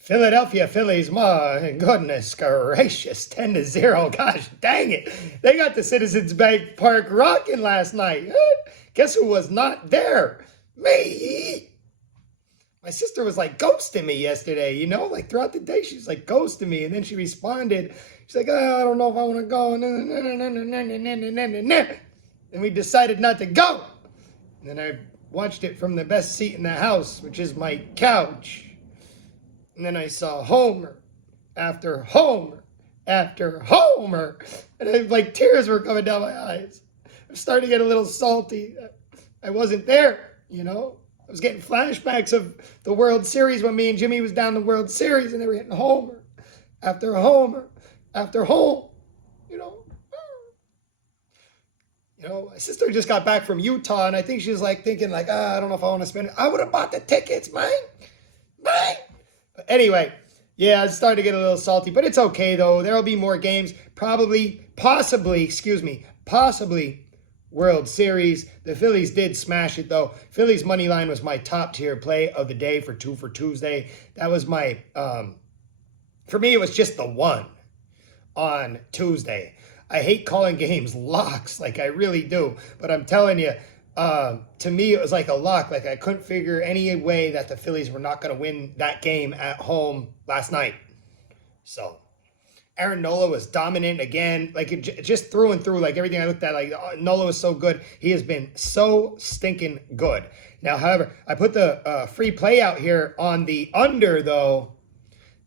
Philadelphia Phillies, my goodness gracious, 10-0. Gosh dang it. They got the Citizens Bank Park rocking last night. Guess who was not there? Me. My sister was like ghosting me yesterday, you know, like throughout the day, she was like ghosting me. And then she responded. She's like, oh, I don't know if I want to go. And we decided not to go. And then I watched it from the best seat in the house, which is my couch. And then I saw homer after homer after homer. And like tears were coming down my eyes. I'm starting to get a little salty. I wasn't there, you know. I was getting flashbacks of the World Series when me and Jimmy was down the World Series and they were hitting homer after homer after home, you know. You know, my sister just got back from Utah and I think she was like thinking like, I don't know if I want to spend it. I would have bought the tickets, man. But anyway, yeah, it's starting to get a little salty, but it's okay though. There'll be more games, possibly World Series. The Phillies did smash it though. Phillies money line was my top tier play of the day for 2 for Tuesday. That was my, for me, it was just the one on Tuesday. I hate calling games locks, like I really do, but I'm telling you, to me, it was like a lock. Like I couldn't figure any way that the Phillies were not going to win that game at home last night. So Aaron Nola was dominant again, like it just through and through, like everything I looked at, like Nola was so good. He has been so stinking good. Now, however, I put the free play out here on the under, though.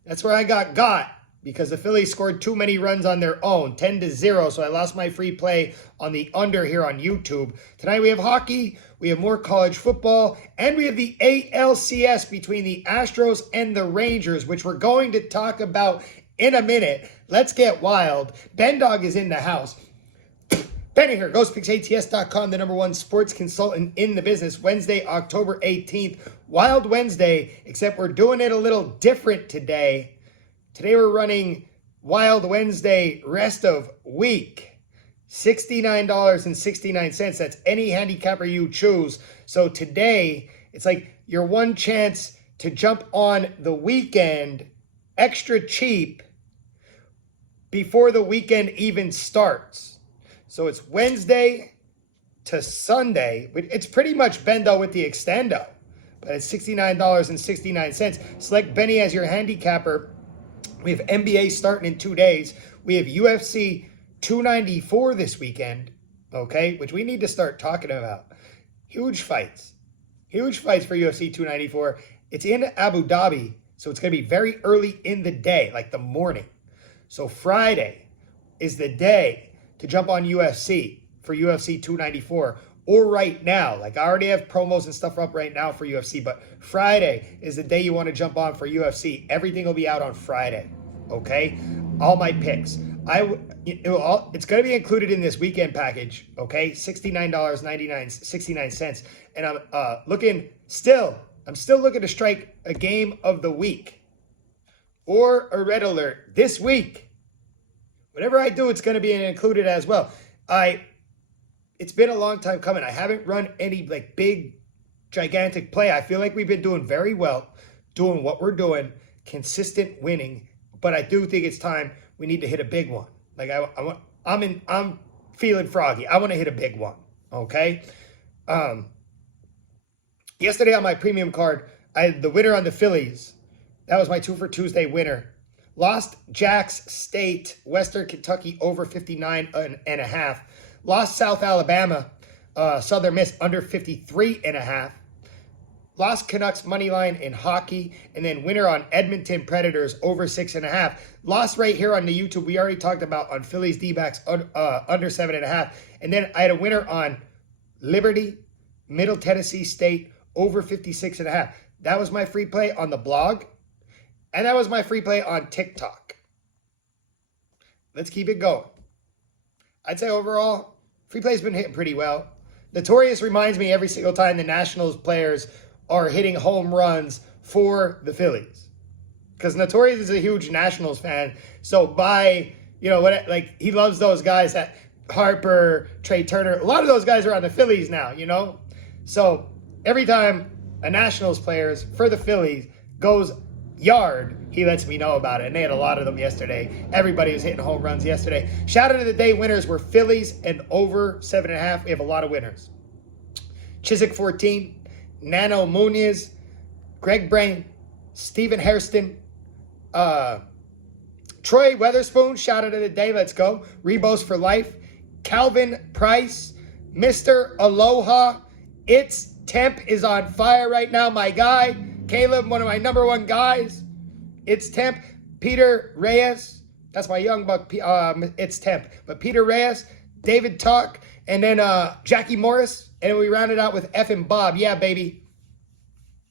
That's where I got because the Phillies scored too many runs on their own, 10-0. So I lost my free play on the under here on YouTube. Tonight we have hockey, we have more college football, and we have the ALCS between the Astros and the Rangers, which we're going to talk about in a minute. Let's get wild. Ben Dog is in the house. Benny here, GhostPicksATS.com, the #1 sports consultant in the business. Wednesday, October 18th. Wild Wednesday, except we're doing it a little different today. Today we're running Wild Wednesday rest of week. $69.69. That's any handicapper you choose. So today, it's like your one chance to jump on the weekend extra cheap before the weekend even starts. So it's Wednesday to Sunday. It's pretty much Bendo with the extendo, but it's $69.69. Select Benny as your handicapper. We have NBA starting in 2 days. We have UFC 294 this weekend, okay, which we need to start talking about. Huge fights for UFC 294. It's in Abu Dhabi, so it's going to be very early in the day, like the morning. So Friday is the day to jump on UFC for UFC 294. Or right now, like I already have promos and stuff up right now for UFC, but Friday is the day you want to jump on for UFC. Everything will be out on Friday, okay? All my picks. It's going to be included in this weekend package, okay? $69.69. And I'm still looking to strike a game of the week or a red alert this week. Whatever I do, it's going to be included as well. It's been a long time coming. I haven't run any like big, gigantic play. I feel like we've been doing very well, doing what we're doing, consistent winning. But I do think it's time we need to hit a big one. Like I'm feeling froggy. I want to hit a big one. Okay. Yesterday on my premium card, I had the winner on the Phillies. That was my 2 for Tuesday winner. Lost Jax State, Western Kentucky over 59.5. Lost South Alabama, Southern Miss under 53.5. Lost Canucks money line in hockey, and then winner on Edmonton Predators over 6.5. Lost right here on the YouTube. We already talked about on Phillies D-backs under 7.5. And then I had a winner on Liberty, Middle Tennessee State over 56.5. That was my free play on the blog, and that was my free play on TikTok. Let's keep it going. I'd say overall, free play's been hitting pretty well. Notorious reminds me every single time the Nationals players are hitting home runs for the Phillies. Because Notorious is a huge Nationals fan. So he loves those guys that Harper, Trey Turner, a lot of those guys are on the Phillies now, you know? So every time a Nationals player for the Phillies goes yard, he lets me know about it. And they had a lot of them yesterday. Everybody was hitting home runs yesterday. Shout out to the day winners were Phillies and over 7.5. We have a lot of winners. Chiswick 14, Nano Muniz, Greg Brain, Stephen Hairston, Troy Weatherspoon, shout out to the day, let's go. Rebos for life, Calvin Price, Mr. Aloha, It's Temp is on fire right now, my guy. Caleb, one of my number one guys. It's Temp. Peter Reyes, that's my young buck, It's Temp. But Peter Reyes, David Tuck, and then Jackie Morris. And we rounded out with F and Bob. Yeah, baby.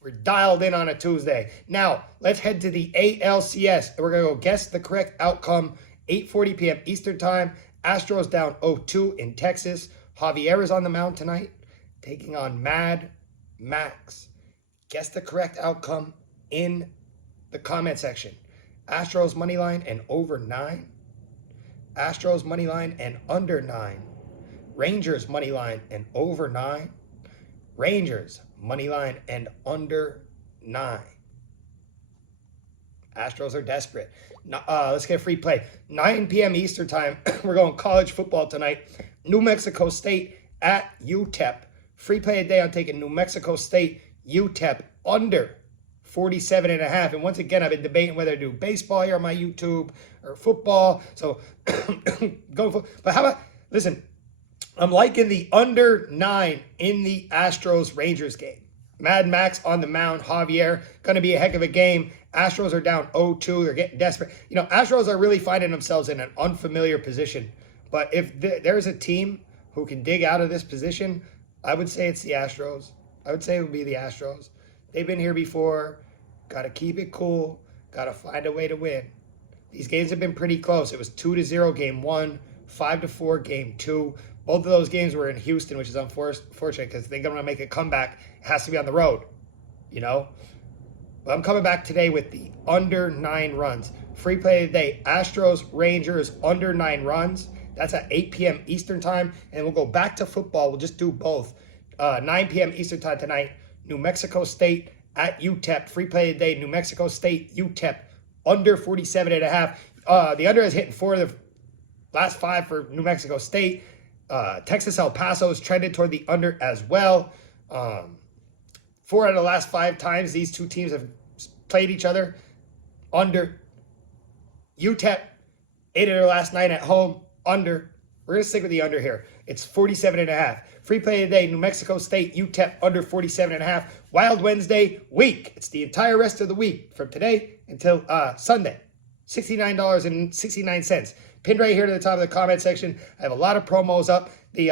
We're dialed in on a Tuesday. Now, let's head to the ALCS. And we're going to go guess the correct outcome. 8:40 p.m. Eastern Time. Astros down 0-2 in Texas. Javier is on the mound tonight, taking on Mad Max. Guess the correct outcome in the comment section. Astros money line and over 9. Astros money line and under 9. Rangers money line and over 9. Rangers money line and under 9. Astros are desperate. Let's get a free play. 9 p.m. Eastern Time. We're going college football tonight. New Mexico State at UTEP. Free play a day. I'm taking New Mexico State, UTEP under 47.5. And once again, I've been debating whether to do baseball here on my YouTube or football. So go for. But how about, listen, I'm liking the under 9 in the Astros-Rangers game. Mad Max on the mound. Javier, going to be a heck of a game. Astros are down 0-2. They're getting desperate. You know, Astros are really finding themselves in an unfamiliar position. But if there's a team who can dig out of this position, I would say it's the Astros. I would say it would be the Astros. They've been here before. Got to keep it cool. Got to find a way to win. These games have been pretty close. It was 2-0 game 1, 5-4 game 2. Both of those games were in Houston, which is unfortunate because they're going to make a comeback. It has to be on the road, you know. But I'm coming back today with the under 9 runs. Free play today, Astros, Rangers, under 9 runs. That's at 8 p.m. Eastern Time. And we'll go back to football. We'll just do both. 9 p.m. Eastern Time tonight, New Mexico State at UTEP. Free play today, New Mexico State, UTEP, under 47.5. The under has hit 4 of the last 5 for New Mexico State. Texas El Paso is trended toward the under as well. 4 out of the last 5 times these two teams have played each other, under. UTEP, 8 of their last 9 at home, under. We're going to stick with the under here. It's 47.5. Free play today, New Mexico State, UTEP, under 47.5. Wild Wednesday week. It's the entire rest of the week from today until Sunday. $69.69. Pinned right here to the top of the comment section. I have a lot of promos up. The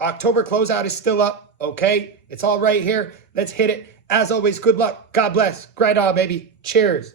October closeout is still up. Okay? It's all right here. Let's hit it. As always, good luck. God bless. Grind on, baby. Cheers.